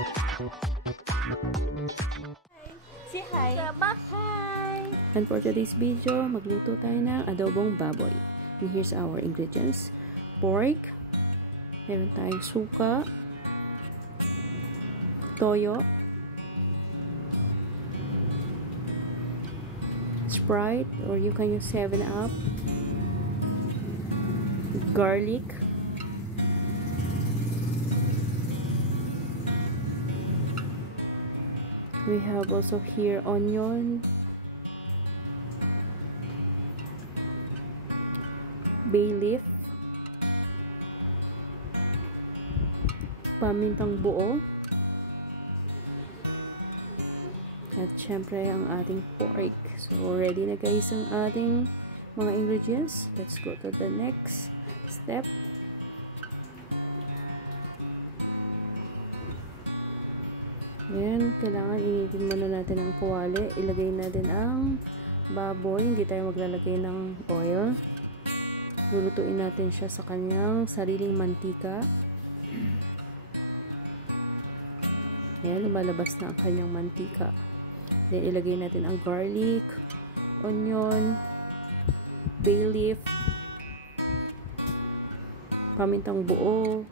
Say hi! Hi! And for today's video, magluto tayo ng adobong baboy. And here's our ingredients. Pork. Meron tayong suka. Toyo. Sprite, or you can use 7-Up. Garlic. We have also here onion, bay leaf, pamintang buo, at syempre ang ating pork. So ready na guys ang ating mga ingredients. Let's go to the next step. Ayan, kailangan initin muna natin ang kawali. Ilagay natin ang baboy. Hindi tayo maglalagay ng oil. Lulutuin natin siya sa kanyang sariling mantika. Ayan, lumalabas na ang kanyang mantika. Then, ilagay natin ang garlic, onion, bay leaf, pamintang buo,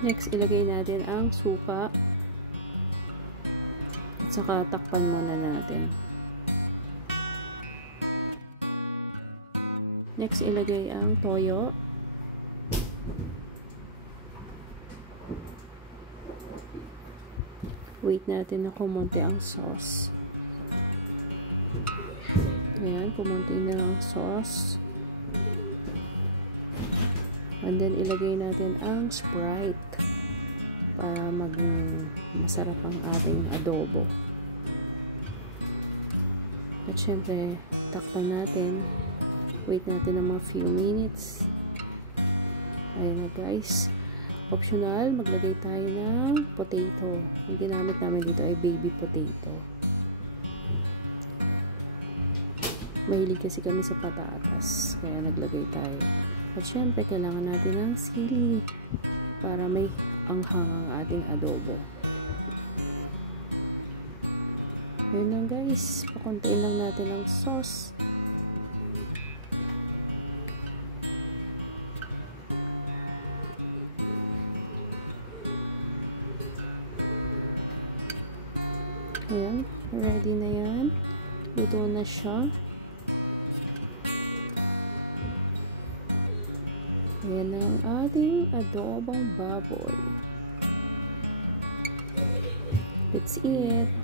next, ilagay natin ang suka. At saka takpan muna natin. Next, ilagay ang toyo. Wait natin na kumunti ang sauce. Ayan, kumunti na ang sauce. And then, ilagay natin ang Sprite para maging masarap ang ating adobo. At syempre, takpan natin. Wait natin ng mga few minutes. Ayan na guys. Optional, maglagay tayo ng potato. Ang ginamit namin dito ay baby potato. Mahilig kasi kami sa patatas. Kaya naglagay tayo. At syempre, kailangan natin ng sili para may anghang ang ating adobo. Yun lang guys. Pakuntiin lang natin ang sauce. Ayan. Ready na yan. Luto na siya. Ayan ang ating adobong baboy. Let's eat!